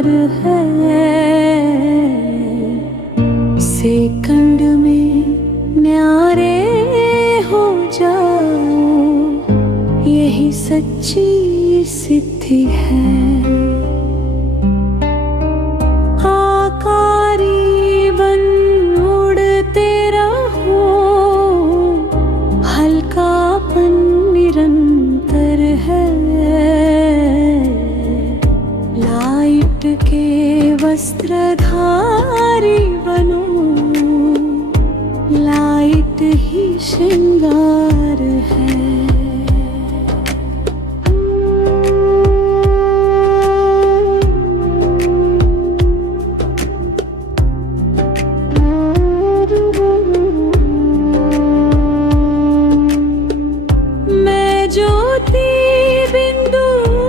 प्यार है। सेकंड में न्यारे हो जाओ, यही सच्ची सिद्धि है। आकारी बन उड़ते रहो, हल्कापन निरंतर है। लाइट के वस्त्रधारी बनो, लाइट ही श्रृंगार है। मैं ज्योति बिंदु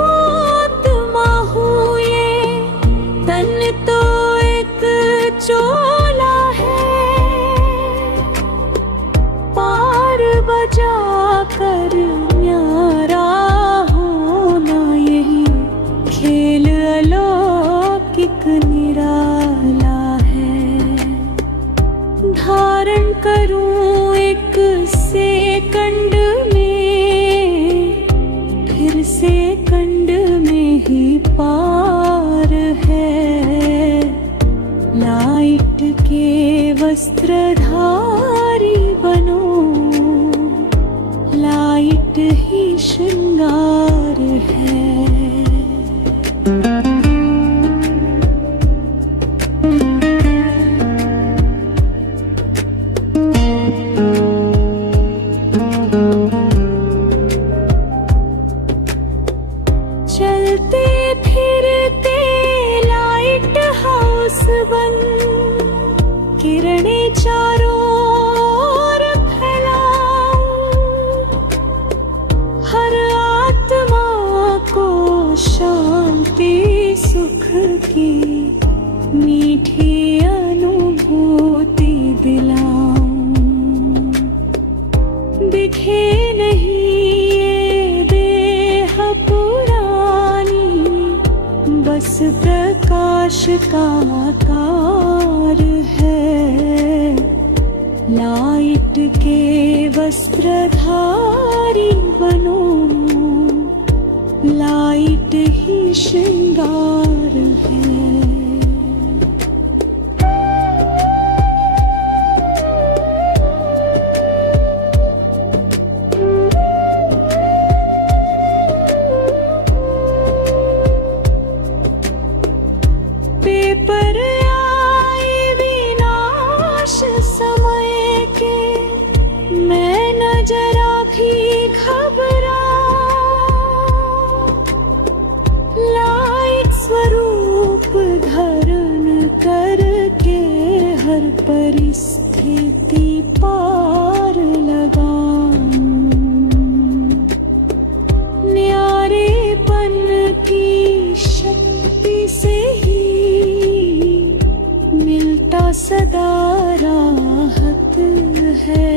आत्मा हूँ, ये तन तो एक चोला है। पार बजा कर न्यारा होना, यही खेल अलौकिक निराला है। धारण करूं एक सेकंड में, फिर सेकंड में ही पार है। लाइट के वस्त्रधारी बनो, लाइट ही श्रृंगार है। चलते फिरते लाइट हाउस बन, किरणें चारों ओर फैलाऊं। हर आत्मा को शांति सुख की मीठी अनुभूति दिलाऊं। दिखे नहीं ये देह पुरानी, बस प्रकाश का आकार है। लाइट के वस्त्रधारी बनो, लाइट ही श्रृंगार है। पेपर आए विनाश समय के, मैं न जरा भी घबराऊं। लाइट स्वरूप धारण करके हर परिस्थिति पार लगाऊं। न्यारेपन की शक्ति से ही मिलता सदा राहत है।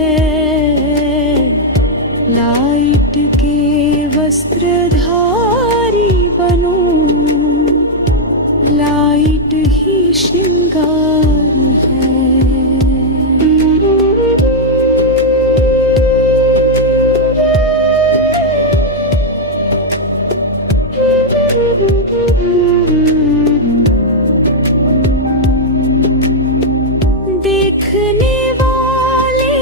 लाइट के वस्त्रधारी बनो, लाइट ही श्रृंगार है। देखने वाले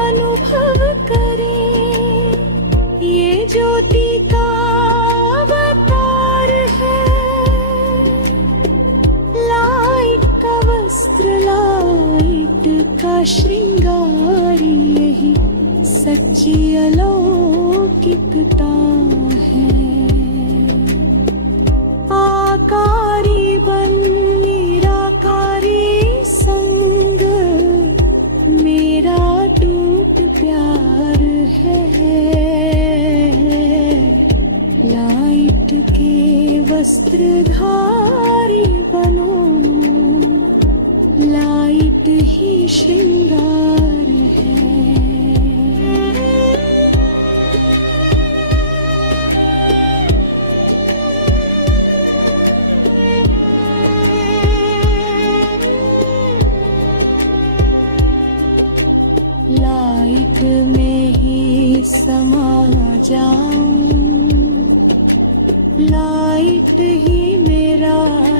अनुभव करें, ये ज्योति का अवतार है। लाइट का वस्त्र, लाइट का श्रृंगार, यही सच्ची अलौकिकता है। आकारी बन निराकारी संग, मेरा टूट प्यार है। लाइट के वस्त्रधारी बनो, लाइट ही श्रृंगार है।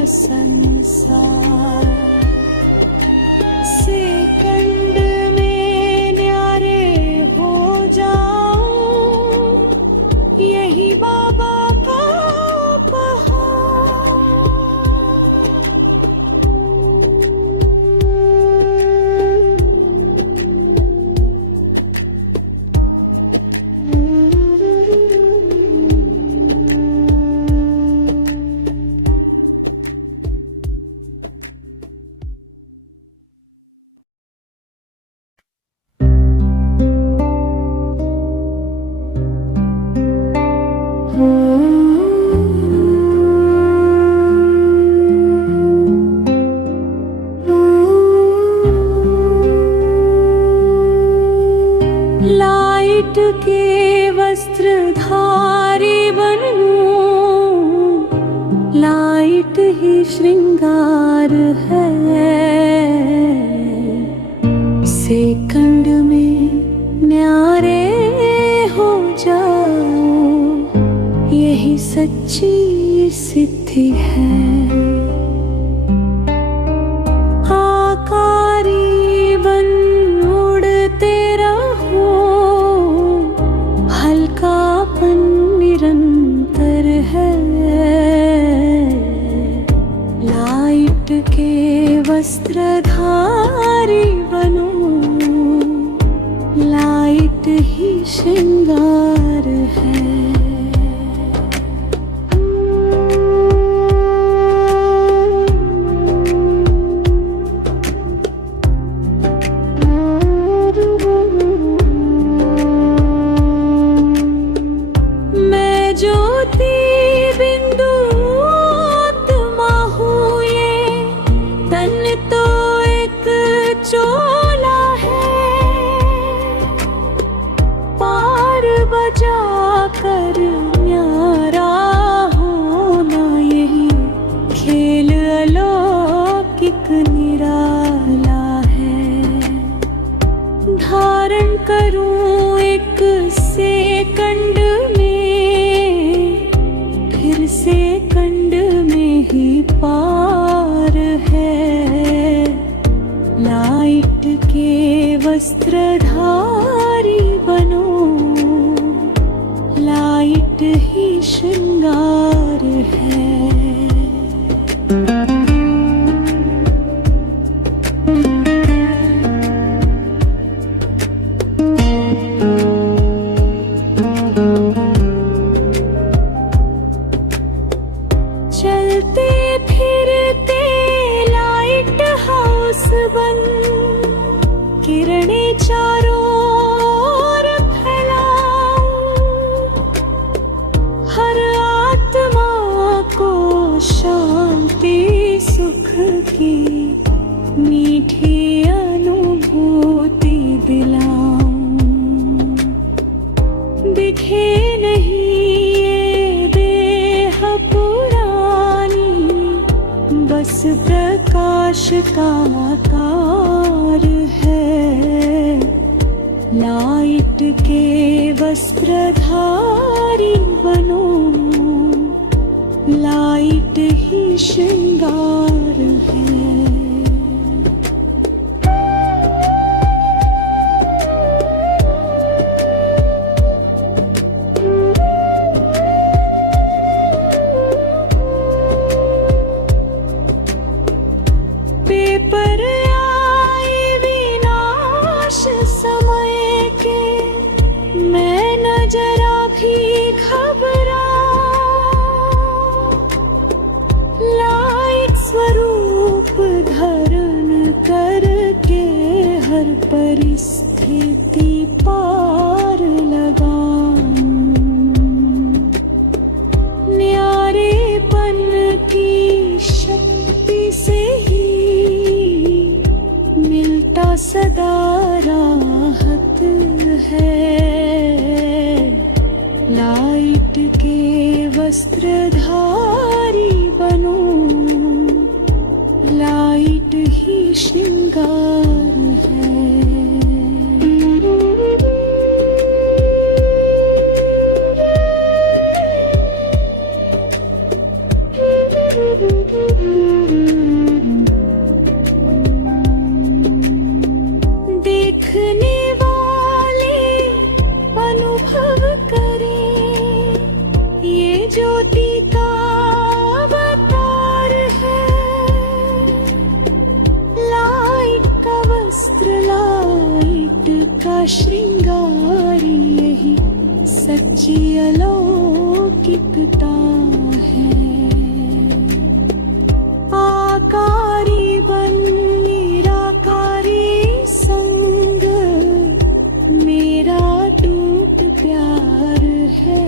संसार। सेकंड में न्यारे हो जाओ, यही बाबा का लाइट के वस्त्रधारी बनूं, लाइट ही श्रृंगार है। सेकंड में न्यारे हो जाओ, यही सच्ची सिद्धि है। आकारी बन उड़ते रहो, हल्कापन निरंतर है। लाइट के वस्त्रधारी बनो, लाइट ही श्रृंगार है। चोला है पार बजा कर न्यारा होना, यही खेल अलौकिक निराला है। धारण करूं एक सेकंड में, फिर सेकंड में ही पार है। लाइट के वस्त्रधारी बनो, लाइट ही श्रृंगार है। चलते फिरते लाइट हाउस बन, किरणें चारों ओर फैलाओ। हर आत्मा को शांति सुख की मीठी अनुभूति दिलाऊं। दिखे नहीं ये देह पुरानी, बस प्रकाश का आकार है। लाइट के वस्त्रधारी बनो, लाइट ही श्रृंगार है। पेपर आए विनाश समय के, मैं न जरा भी घबराऊं। लाइट स्वरूप धारण करके हर परिस्थिति पार लगाऊं। न्यारेपन की शक्ति से ही मिलता सदा राहत है। लाइट के वस्त्रधारी बनो, लाइट ही श्रृंगार है। देखने वाले अनुभव करें, ये ज्योति का अवतार है। लाइट का वस्त्र, लाइट का श्रृंगार, यही सच्ची अलौकिकता है। आकारी बन निराकारी संग, मेरा टूट प्यार है।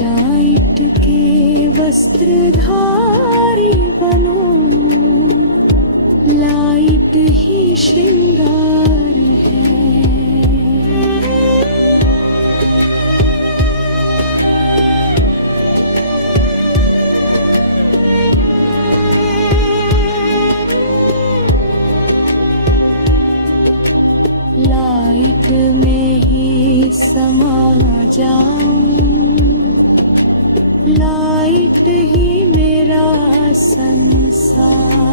लाइट के वस्त्रधारी बनो, लाइट ही श्रृंगार है। लाइट में ही समा जाऊं, लाइट ही मेरा संसार।